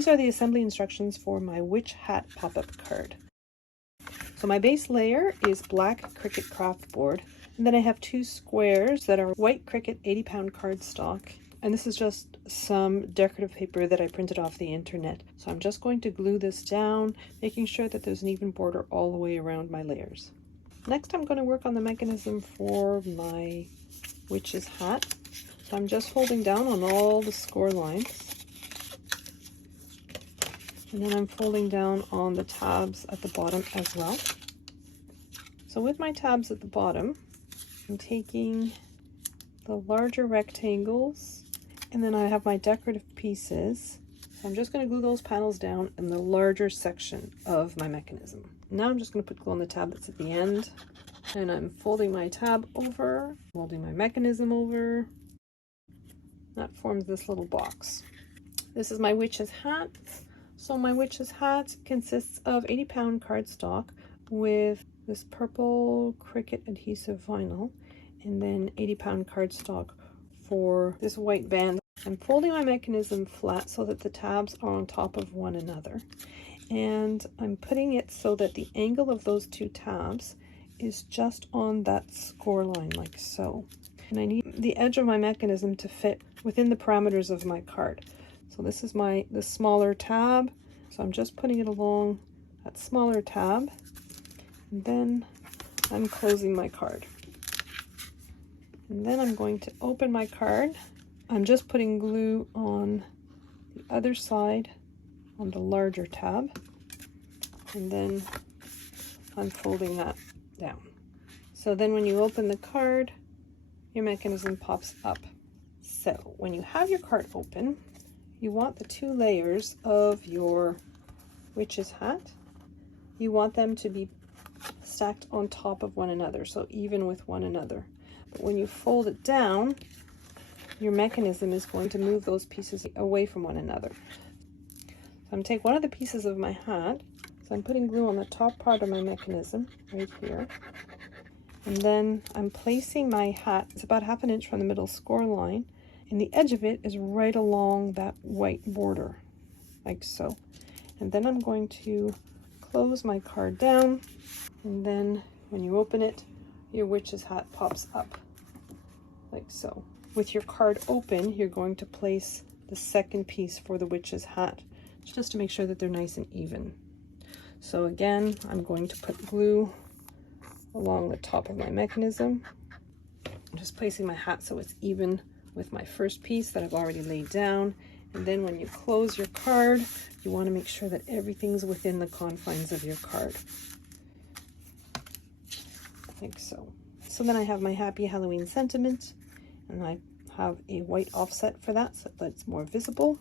These are the assembly instructions for my Witch Hat pop-up card. So my base layer is black Cricut craft board, and then I have 2 squares that are white Cricut 80-pound cardstock, and this is just some decorative paper that I printed off the internet. So I'm just going to glue this down, making sure that there's an even border all the way around my layers. Next, I'm going to work on the mechanism for my witch's hat. So I'm just holding down on all the score lines, and then I'm folding down on the tabs at the bottom as well. So with my tabs at the bottom, I'm taking the larger rectangles, and then I have my decorative pieces. So I'm just going to glue those panels down in the larger section of my mechanism. Now I'm just going to put glue on the tab that's at the end, and I'm folding my tab over, folding my mechanism over. That forms this little box. This is my witch's hat. So my witch's hat consists of 80-pound cardstock with this purple Cricut adhesive vinyl, and then 80-pound cardstock for this white band. I'm folding my mechanism flat so that the tabs are on top of one another, and I'm putting it so that the angle of those 2 tabs is just on that score line, like so. And I need the edge of my mechanism to fit within the parameters of my card. So this is the smaller tab, so I'm just putting it along that smaller tab, and then I'm closing my card. And then I'm going to open my card. I'm just putting glue on the other side on the larger tab, and then I'm folding that down. So then when you open the card, your mechanism pops up. So when you have your card open, you want the 2 layers of your witch's hat, you want them to be stacked on top of one another, so even with one another. But when you fold it down, your mechanism is going to move those pieces away from one another. So I'm going to take one of the pieces of my hat, so I'm putting glue on the top part of my mechanism right here, and then I'm placing my hat, it's about 1/2 inch from the middle score line, and the edge of it is right along that white border, like so. And then I'm going to close my card down, and then when you open it, your witch's hat pops up, like so. With your card open, you're going to place the second piece for the witch's hat, just to make sure that they're nice and even. So again, I'm going to put glue along the top of my mechanism. I'm just placing my hat so it's even with my first piece that I've already laid down. And then when you close your card, you want to make sure that everything's within the confines of your card, like so. So then I have my Happy Halloween sentiment, and I have a white offset for that so that it's more visible.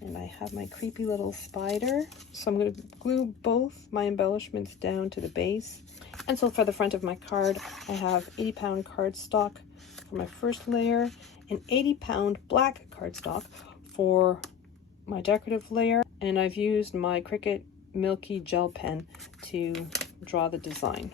And I have my creepy little spider. So I'm going to glue both my embellishments down to the base. And so for the front of my card, I have 80-pound cardstock for my first layer, and 80-pound black cardstock for my decorative layer. And I've used my Cricut Milky gel pen to draw the design.